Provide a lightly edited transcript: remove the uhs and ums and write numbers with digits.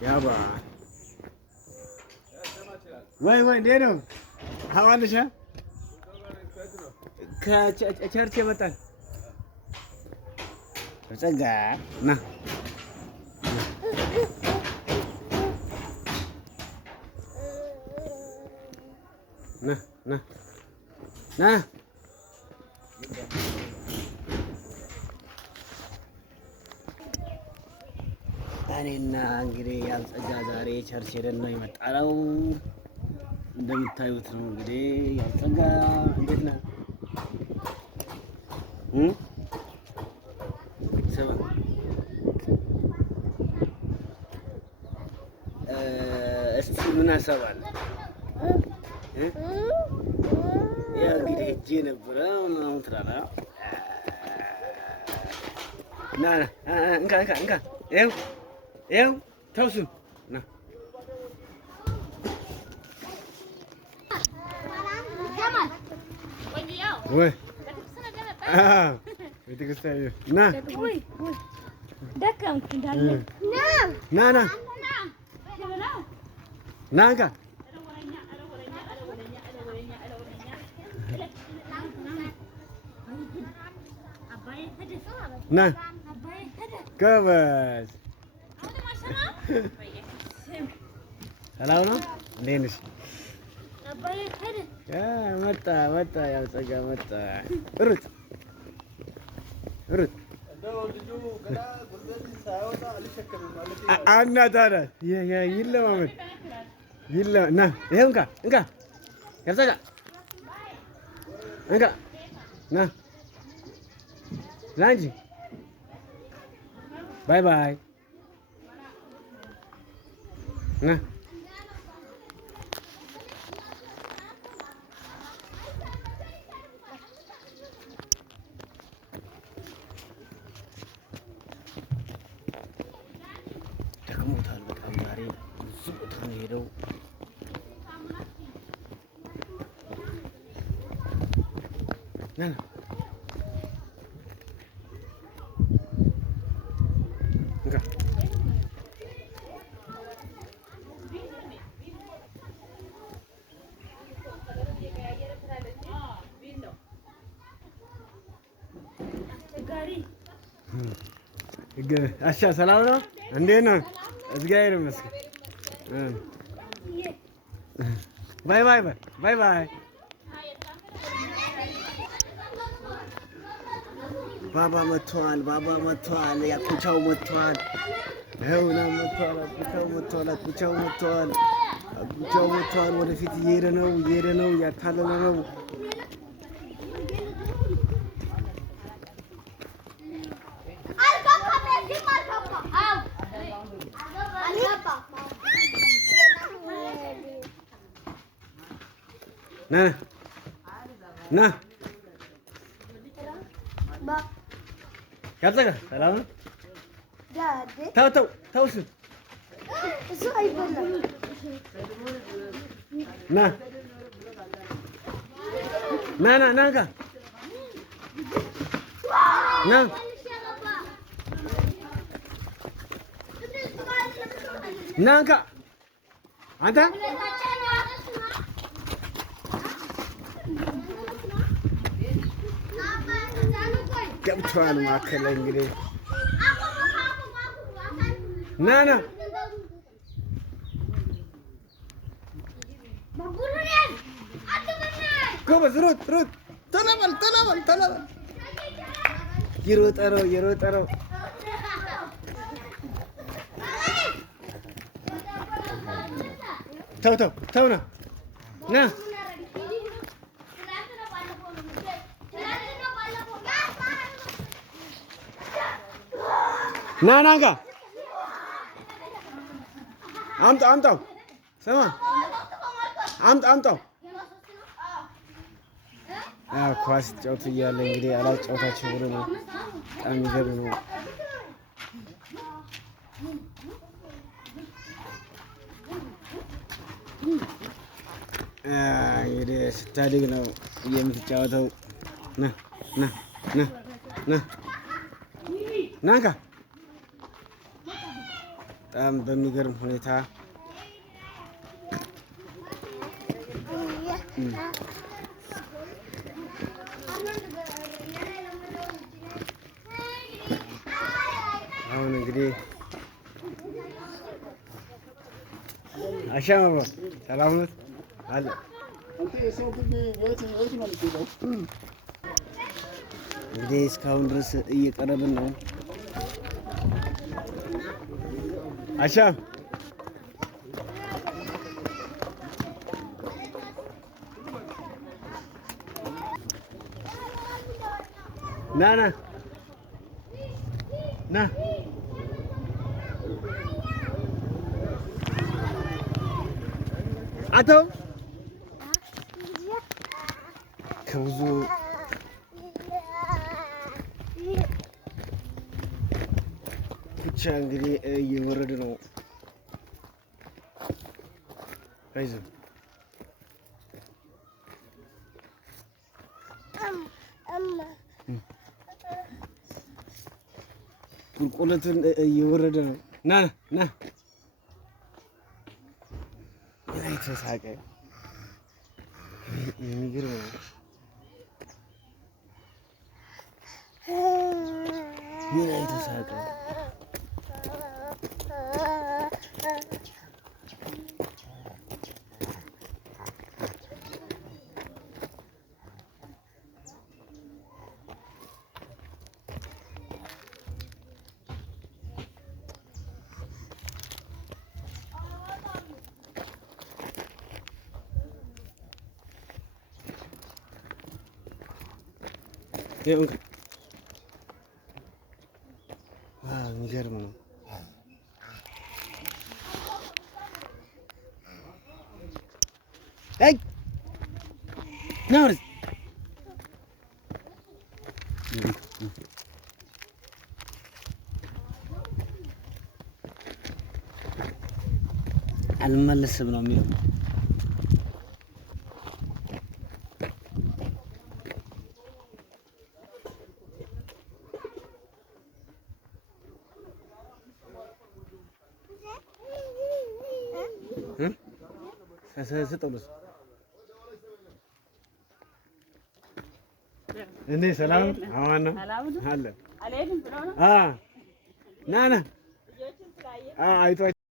ያባ ወይ እንዴት ነው? ሀዋልሻ ከቸርች የመጣን ጸጋ ና ና ና ና እኔና እንግዲህ ያልጸጋ ዛሬ ቸርች ሄደን ነው የመጣነው። እንደምታዩት ነው እንግዲህ ያልጸጋ እንዴት ነህ? እስቲ ምን አሰባለሁ? ያው እንግዲህ ሂጅ ነበረ ምናምን ትላለህ። ና እንካ ይኸው ተውሱን ና ወይ ቤተክርስቲያን ና ና እንካ ና ጎበዝ ሰላም ነው። እንዴት ነሽ? መጣ ያልጸጋ መጣ። ሩጥ እና ታዲያ ይለማመድ ና ይኸው እንካ ያልጸጋ እንካ ና እንጂ ባይ ባይ ና ደክሞታል በጣም ዛሬ ብዙ ቦታ ነው የሄደው። ና አሻ ሰላም ነው። እንዴት ነው? እግዚአብሔር ይመስገን። ባይ ባባ መጥቷል። ያኩቻው መጥቷል። ይኸውና ያኩቻው መጥቷል። ወደፊት እየሄደ ነው። እያታለለ ነው። ና ያልጸጋ ሰላም ነው። ተው እሱ አይበላም። ና እንካ ና እንካ አንተ ገብቷል። ማከለ እንግዲህ ና ጎበዝ ሩጥ ተለበል እየሮጠ ነው። ተው ና ናናጋ አምጣው ስማ አምጣው ኳስ ጫወቱ እያለ እንግዲህ አላጫወታቸው ብሎ ነው። በጣም የሚገርም ነው። እንግዲህ ስታድግ ነው የምትጫወተው። ና እንካ በጣም በሚገርም ሁኔታ አሁን እንግዲህ አሻማ ሰላም ነው አለ እንግዲህ እስካሁን ድረስ እየቀረብን ነው። አሻም ና ና ና አቶ ከብዙ ብቻ እንግዲህ እየወረደ ነው። አይዞህ ቁልቁለቱን እየወረደ ነው። ና ና ምን ተሳቀ። የሚገርም ነው። ምን ተሳቀ። የሚገርም ነው። አይ ነው አልመለስም ነው የሚለው። እንዴ ሰላም አማን ነው አለ ና ና አይቶ